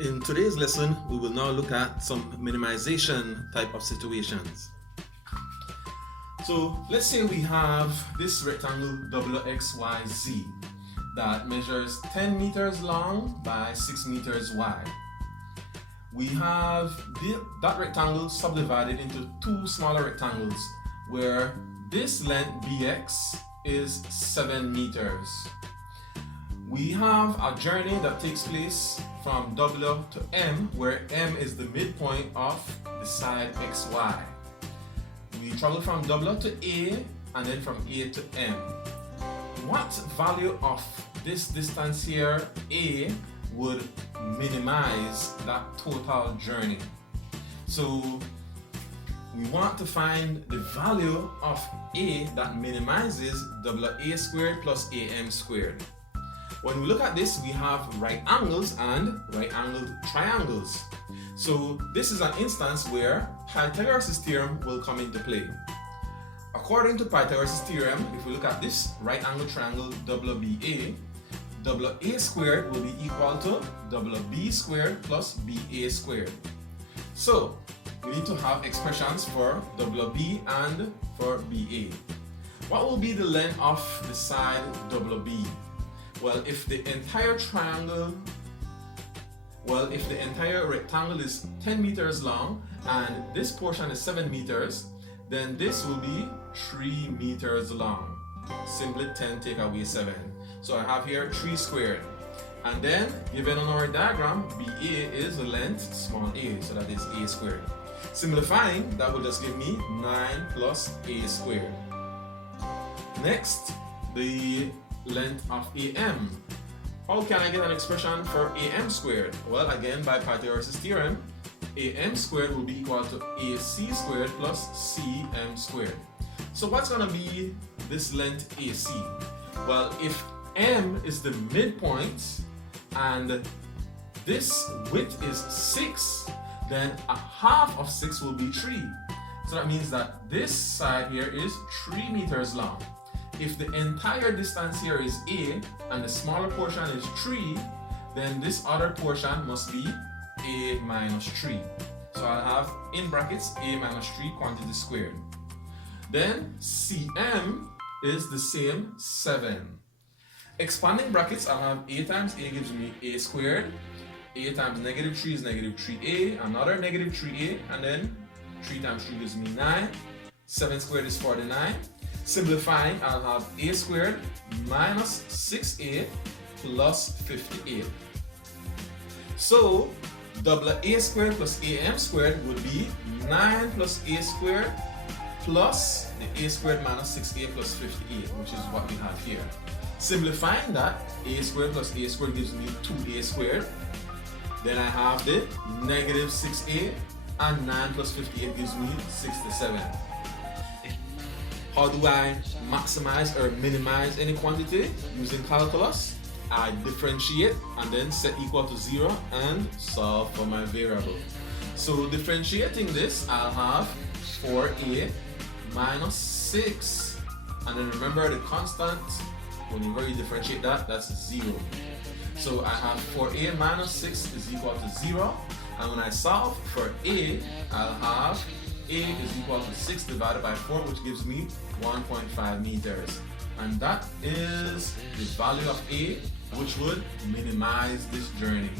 In today's lesson, we will now look at some minimization type of situations. So let's say we have this rectangle WXYZ that measures 10 meters long by 6 meters wide. We have that rectangle subdivided into two smaller rectangles where this length BX is 7 meters. We have a journey that takes place from W to M, where M is the midpoint of the side XY. We travel from W to A and then from A to M. What value of this distance here, A, would minimize that total journey? So we want to find the value of A that minimizes WA squared plus AM squared. When we look at this, we have right angles and right-angled triangles. So this is an instance where Pythagoras' theorem will come into play. According to Pythagoras' theorem, if we look at this right-angled triangle WBA, WA squared will be equal to WB squared plus BA squared. So we need to have expressions for WB and for BA. What will be the length of the side WB? Well, if the entire rectangle is 10 meters long and this portion is 7 meters, then this will be 3 meters long. Simply 10 take away 7. So I have here 3 squared. And then, given on our diagram, BA is the length, small a, so that is A squared. Simplifying, that will just give me 9 plus A squared. Next, the length of AM. How can I get an expression for AM squared? Well, again, by Pythagoras' theorem, AM squared will be equal to AC squared plus CM squared. So what's going to be this length AC? Well, if M is the midpoint and this width is 6, then a half of 6 will be 3. So that means that this side here is 3 meters long. If the entire distance here is A and the smaller portion is 3, then this other portion must be A minus 3. So I'll have in brackets A minus 3 quantity squared. Then CM is the same 7. Expanding brackets, I'll have A times A gives me A squared. A times negative 3 is negative 3A, another negative 3A, and then 3 times 3 gives me 9. 7 squared is 49. Simplifying, I'll have A squared minus 6A plus 58. So, WA squared plus AM squared would be 9 plus A squared plus the A squared minus 6A plus 58, which is what we have here. Simplifying that, A squared plus A squared gives me 2A squared. Then I have the negative 6A, and 9 plus 58 gives me 67. How do I maximize or minimize any quantity? Using calculus, I differentiate and then set equal to 0 and solve for my variable. So differentiating this, I'll have 4A minus 6. And then remember the constant, whenever you differentiate that, that's 0. So I have 4A minus 6 is equal to 0. And when I solve for A, I'll have A is equal to 6 divided by 4, which gives me 1.5 meters. And that is the value of A, which would minimize this journey.